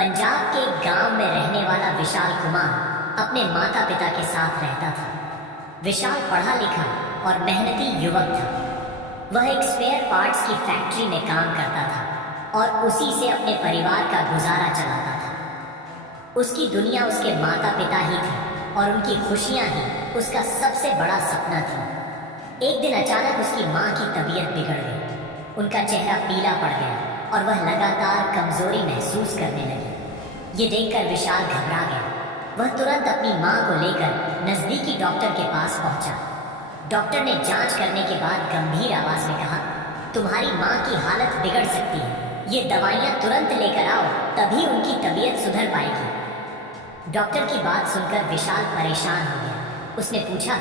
पंजाब के एक गांव में रहने वाला विशाल कुमार अपने माता पिता के साथ रहता था। विशाल पढ़ा लिखा और मेहनती युवक था। वह एक स्पेयर पार्ट्स की फैक्ट्री में काम करता था और उसी से अपने परिवार का गुजारा चलाता था। उसकी दुनिया उसके माता पिता ही थे और उनकी खुशियां ही उसका सबसे बड़ा सपना थी। एक दिन अचानक उसकी माँ की तबीयत बिगड़ गई। उनका चेहरा पीला पड़ गया और वह लगातार कमजोरी महसूस करने लगी। ये देखकर विशाल घबरा गया। वह तुरंत अपनी माँ को लेकर नजदीकी डॉक्टर के पास पहुंचा। डॉक्टर ने जांच करने के बाद गंभीर आवाज में कहा, तुम्हारी माँ की हालत बिगड़ सकती है। ये दवाइयाँ तुरंत लेकर आओ, तभी उनकी तबीयत सुधर पाएगी। डॉक्टर की बात सुनकर विशाल परेशान हो गया। उसने पूछा,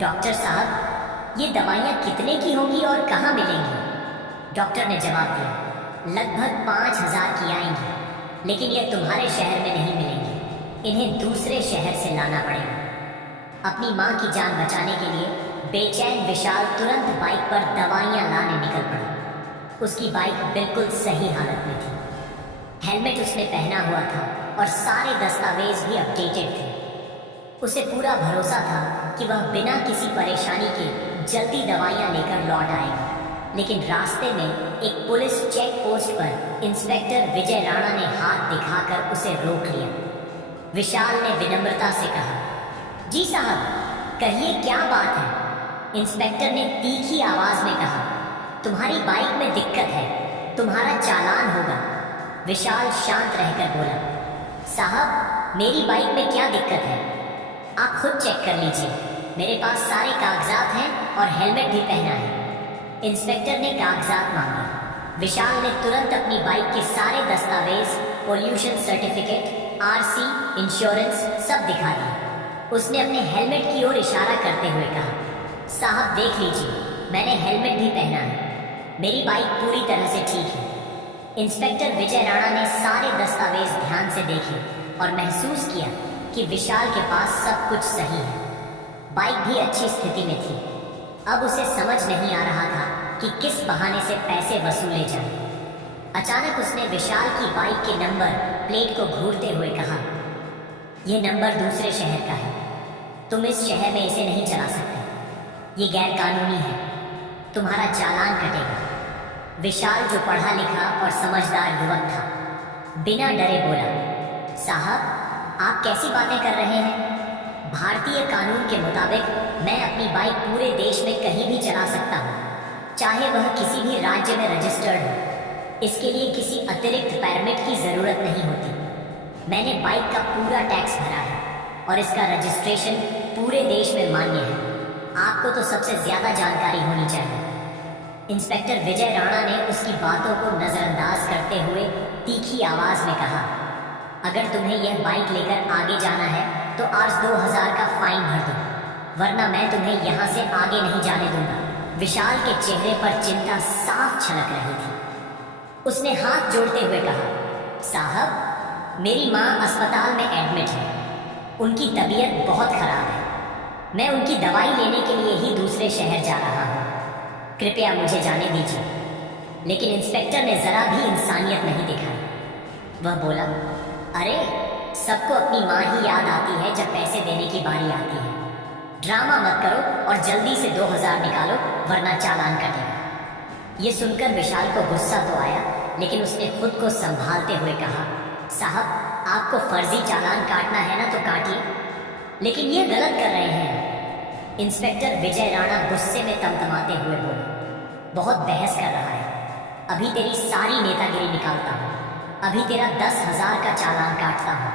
डॉक्टर साहब, ये दवाइयाँ कितने की होंगी और कहाँ मिलेंगी? डॉक्टर ने जवाब दिया, लगभग 5,000 की आएंगी, लेकिन यह तुम्हारे शहर में नहीं मिलेंगी। इन्हें दूसरे शहर से लाना पड़ेगा। अपनी माँ की जान बचाने के लिए बेचैन विशाल तुरंत बाइक पर दवाइयाँ लाने निकल पड़ा। उसकी बाइक बिल्कुल सही हालत में थी। हेलमेट उसने पहना हुआ था और सारे दस्तावेज भी अपडेटेड थे। उसे पूरा भरोसा था कि वह बिना किसी परेशानी के जल्दी दवाइयाँ लेकर लौट आएगा। लेकिन रास्ते में एक पुलिस चेक पोस्ट पर इंस्पेक्टर विजय राणा ने हाथ दिखाकर उसे रोक लिया। विशाल ने विनम्रता से कहा, जी साहब, कहिए क्या बात है? इंस्पेक्टर ने तीखी आवाज में कहा, तुम्हारी बाइक में दिक्कत है, तुम्हारा चालान होगा। विशाल शांत रहकर बोला, साहब, मेरी बाइक में क्या दिक्कत है? आप खुद चेक कर लीजिए। मेरे पास सारे कागजात हैं और हेलमेट भी पहना है। इंस्पेक्टर ने कागजात मांगे। विशाल ने तुरंत अपनी बाइक के सारे दस्तावेज, पोल्यूशन सर्टिफिकेट, आरसी, इंश्योरेंस सब दिखा दिए। उसने अपने हेलमेट की ओर इशारा करते हुए कहा, साहब देख लीजिए, मैंने हेलमेट भी पहना है। मेरी बाइक पूरी तरह से ठीक है। इंस्पेक्टर विजय राणा ने सारे दस्तावेज ध्यान से देखे और महसूस किया कि विशाल के पास सब कुछ सही है। बाइक भी अच्छी स्थिति में थी। अब उसे समझ नहीं आ रहा था कि किस बहाने से पैसे वसूले जाएं। अचानक उसने विशाल की बाइक के नंबर प्लेट को घूरते हुए कहा, यह नंबर दूसरे शहर का है। तुम इस शहर में इसे नहीं चला सकते। ये गैर कानूनी है। तुम्हारा चालान कटेगा। विशाल, जो पढ़ा लिखा और समझदार युवक था, बिना डरे बोला, साहब, आप कैसी बातें कर रहे हैं? भारतीय कानून के मुताबिक मैं अपनी बाइक पूरे देश में कहीं भी चला सकता हूँ, चाहे वह किसी भी राज्य में रजिस्टर्ड हो। इसके लिए किसी अतिरिक्त परमिट की जरूरत नहीं होती। मैंने बाइक का पूरा टैक्स भरा है और इसका रजिस्ट्रेशन पूरे देश में मान्य है। आपको तो सबसे ज्यादा जानकारी होनी चाहिए। इंस्पेक्टर विजय राणा ने उसकी बातों को नजरअंदाज करते हुए तीखी आवाज में कहा, अगर तुम्हें यह बाइक लेकर आगे जाना है तो आज 2,000 का फाइन भर दो, वरना मैं तुम्हें यहाँ से आगे नहीं जाने दूंगा। विशाल के चेहरे पर चिंता साफ छलक रही थी। उसने हाथ जोड़ते हुए कहा, साहब, मेरी माँ अस्पताल में एडमिट है। उनकी तबीयत बहुत खराब है। मैं उनकी दवाई लेने के लिए ही दूसरे शहर जा रहा हूँ। कृपया मुझे जाने दीजिए। लेकिन इंस्पेक्टर ने जरा भी इंसानियत नहीं दिखाई। वह बोला, अरे, सबको अपनी माँ ही याद आती है जब पैसे देने की बारी आती है। ड्रामा मत करो और जल्दी से 2,000 निकालो, वरना चालान कटेगा। ये सुनकर विशाल को गुस्सा तो आया, लेकिन उसने खुद को संभालते हुए कहा, साहब, आपको फर्जी चालान काटना है ना तो काटिए, लेकिन ये गलत कर रहे हैं। इंस्पेक्टर विजय राणा गुस्से में तमतमाते हुए बोला, बहुत बहस कर रहा है। अभी तेरी सारी नेतागिरी निकालता हूँ। अभी तेरा 10,000 का चालान काटता हूँ।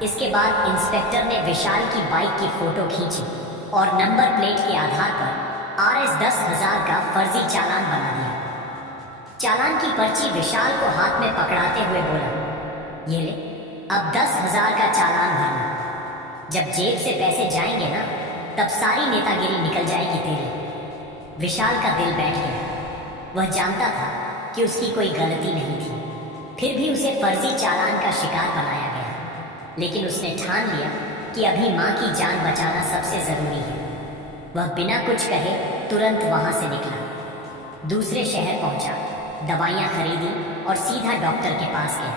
इसके बाद इंस्पेक्टर ने विशाल की बाइक की फोटो खींची और नंबर प्लेट के आधार पर RS 10,000 का फर्जी चालान बना दिया। चालान की पर्ची विशाल को हाथ में पकड़ाते हुए बोला, ये ले, अब 10,000 का चालान भरना। जब जेब से पैसे जाएंगे ना, तब सारी नेतागिरी निकल जाएगी तेरी। विशाल का दिल बैठ गया। वह जानता था कि उसकी कोई गलती नहीं थी, फिर भी उसे फर्जी चालान का शिकार बनाया गया। लेकिन उसने ठान लिया कि अभी माँ की जान बचाना सबसे जरूरी है। वह बिना कुछ कहे तुरंत वहां से निकला। दूसरे शहर पहुंचा, दवाइयाँ खरीदी और सीधा डॉक्टर के पास गया।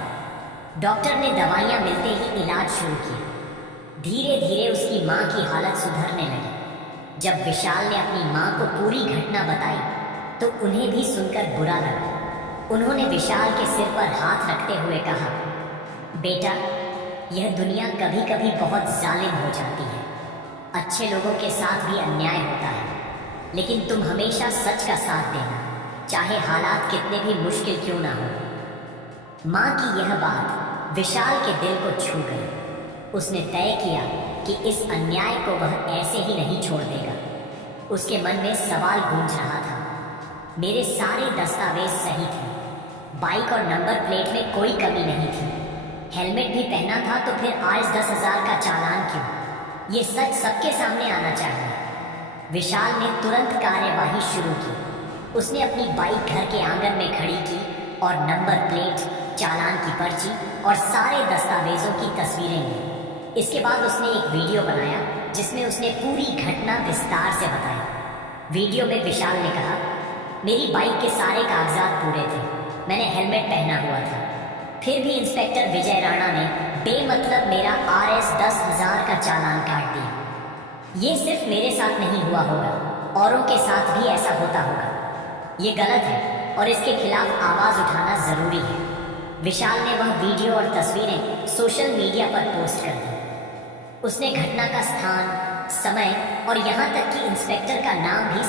डॉक्टर ने दवाइयां मिलते ही इलाज शुरू किया। धीरे धीरे उसकी माँ की हालत सुधरने लगी। जब विशाल ने अपनी माँ को पूरी घटना बताई तो उन्हें भी सुनकर बुरा लगा। उन्होंने विशाल के सिर पर हाथ रखते हुए कहा, बेटा, यह दुनिया कभी कभी बहुत जालिम हो जाती है। अच्छे लोगों के साथ भी अन्याय होता है, लेकिन तुम हमेशा सच का साथ देना, चाहे हालात कितने भी मुश्किल क्यों ना हो। माँ की यह बात विशाल के दिल को छू गई। उसने तय किया कि इस अन्याय को वह ऐसे ही नहीं छोड़ देगा। उसके मन में सवाल गूंज रहा था, मेरे सारे दस्तावेज सही थे, बाइक और नंबर प्लेट में कोई कमी नहीं थी, हेलमेट भी पहना था, तो फिर आज 10,000 का चालान क्यों? ये सच सबके सामने आना चाहिए। विशाल ने तुरंत कार्यवाही शुरू की। उसने अपनी बाइक घर के आंगन में खड़ी की और नंबर प्लेट, चालान की पर्ची और सारे दस्तावेजों की तस्वीरें ली। इसके बाद उसने एक वीडियो बनाया जिसमें उसने पूरी घटना विस्तार से बताई। वीडियो में विशाल ने कहा, मेरी बाइक के सारे कागजात पूरे थे, मैंने हेलमेट पहना हुआ था, फिर भी इंस्पेक्टर विजय राणा ने बेमतलब मेरा RS 10,000 का चालान काट दिया। ये सिर्फ मेरे साथ नहीं हुआ होगा, औरों के साथ भी ऐसा होता होगा। ये गलत है और इसके खिलाफ आवाज उठाना जरूरी है। विशाल ने वह वीडियो और तस्वीरें सोशल मीडिया पर पोस्ट कर दी। उसने घटना का स्थान, समय और यहाँ तक कि इंस्पेक्टर का नाम भी